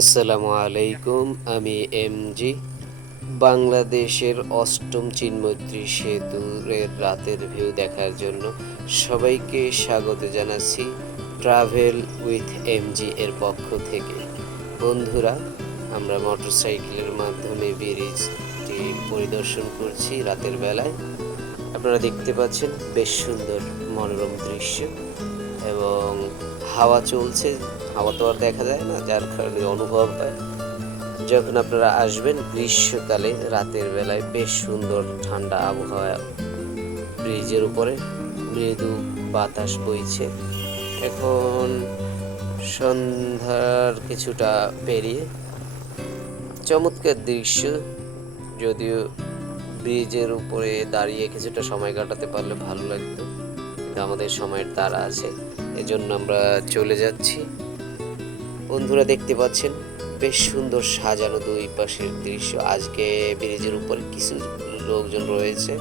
আসসালামু আলাইকুম, আমি এমজি। বাংলাদেশের অষ্টম চিনমৈত্রী সেতুরের রাতের ভিউ দেখার জন্য সবাইকে স্বাগত জানাচ্ছি ট্রাভেল উইথ এমজি এর পক্ষ থেকে। বন্ধুরা, আমরা মোটরসাইকেলের মাধ্যমে ব্রিজটি পরিদর্শন করছি রাতের বেলায়। আপনারা দেখতে পাচ্ছেন বেশ সুন্দর মনোরম দৃশ্য এবং হাওয়া চলছে হাওয়া তো আর দেখা যায় না, যার কারণে অনুভব হয়। যখন আপনারা আসবেন, গ্রীষ্মকালে রাতের বেলায় বেশ সুন্দর ঠান্ডা আবহাওয়া ব্রিজের উপরে মৃদু বাতাস বইছে। এখন সন্ধ্যার কিছুটা পেরিয়ে চমৎকার দৃশ্য, যদিও ব্রিজের উপরে দাঁড়িয়ে কিছুটা সময় কাটাতে পারলে ভালো লাগতো। কিন্তু আমাদের সময়ের তারা আছে, এজন্য আমরা চলে যাচ্ছি। বন্ধুরা দেখতে পাচ্ছেন, বেশ সুন্দর সাজানো দুই পাশের দৃশ্য। আজকে ব্রিজের উপরে কিছু লোকজন রয়েছে।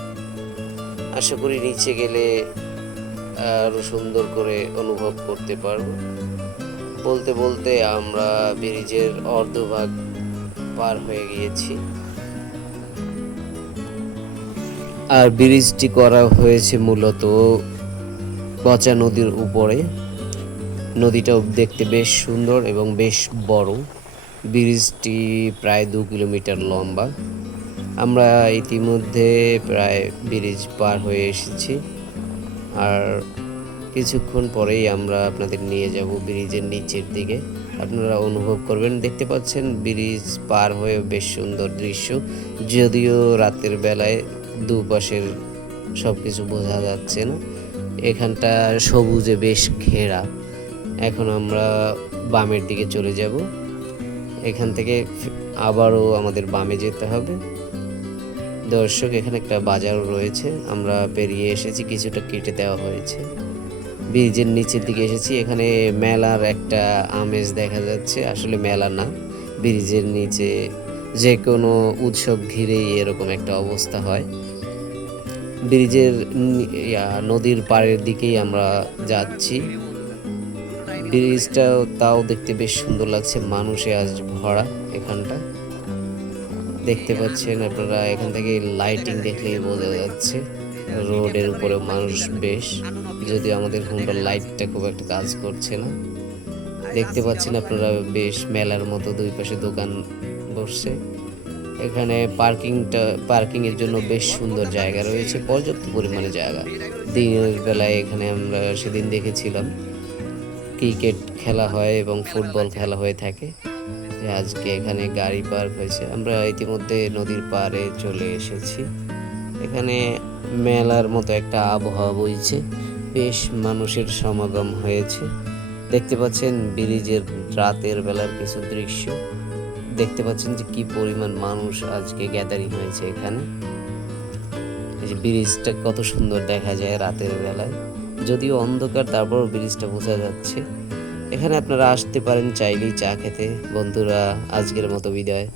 আশা করি নিচে গেলে আরও সুন্দর করে অনুভব করতে পারব। বলতে বলতে আমরা ব্রিজের অর্ধভাগ পার হয়ে গিয়েছি। আর ব্রিজটি করা হয়েছে মূলত পচা নদীর উপরে। নদীটাও দেখতে বেশ সুন্দর এবং বেশ বড়। ব্রিজটি প্রায় দু কিলোমিটার লম্বা। আমরা ইতিমধ্যে প্রায় ব্রিজ পার হয়ে এসেছি। আর কিছুক্ষণ পরেই আমরা আপনাদের নিয়ে যাব ব্রিজের নিচের দিকে। আপনারা অনুভব করবেন, দেখতে পাচ্ছেন ব্রিজ পার হয়ে বেশ সুন্দর দৃশ্য। যদিও রাতের বেলায় দুপাশের সব কিছু বোঝা যাচ্ছে না। এখানটা সবুজে বেশ ঘেরা। এখন আমরা বামের দিকে চলে যাব। এখান থেকে আবারও আমাদের বামে যেতে হবে। দর্শক, এখানে একটা বাজারও রয়েছে। আমরা পেরিয়ে এসেছি, কিছুটা কেটে দেওয়া হয়েছে। ব্রিজের নিচের দিকে এসেছি। এখানে মেলার একটা আমেজ দেখা যাচ্ছে। আসলে মেলা না, ব্রিজের নিচে যে কোনো উৎসব ঘিরেই এরকম একটা অবস্থা হয়। ব্রিজের নদীর পাড়ের দিকেই আমরা যাচ্ছি। ব্রিজটাও তাও দেখতে বেশ সুন্দর লাগছে। মানুষে আজ ভরা এখানটা। দেখতে পাচ্ছেন আপনারা, এখান থেকে লাইটিং দেখলেই বোঝা যাচ্ছে। রোডের উপরে মানুষ বেশ যদি আমাদের হোন্ডার লাইটটা খুব একটা কাজ করছে না। দেখতে পাচ্ছেন আপনারা বেশ মেলার মতো দুই পাশে দোকান বসছে। এখানে পার্কিংটা পার্কিং এর জন্য বেশ সুন্দর জায়গা রয়েছে, পর্যাপ্ত পরিমাণে জায়গা। দিনের বেলায় এখানে আমরা সেদিন দেখেছিলাম। ক্রিকেট খেলা হয় এবং ফুটবল খেলা হয়ে থাকে। আজকে এখানে গাড়ি পার্ক হয়েছে। আমরা ইতিমধ্যে নদীর পাড়ে চলে এসেছি। এখানে মেলার মতো একটা আবহাওয়া বইছে। বেশ মানুষের সমাগম হয়েছে। দেখতে পাচ্ছেন ব্রিজের রাতের বেলার কিছু দৃশ্য। দেখতে পাচ্ছেন যে কি পরিমাণ মানুষ আজকে গ্যাদারিং হয়েছে এখানে। ব্রিজটা কত সুন্দর দেখা যায় রাতের বেলায়। যদিও অন্ধকার, তারপর ব্রিজটা বোঝা যাচ্ছে। এখানে আপনারা আসতে পারেন চাইলেই চা খেতে। বন্ধুরা, আজকের মতো বিদায়।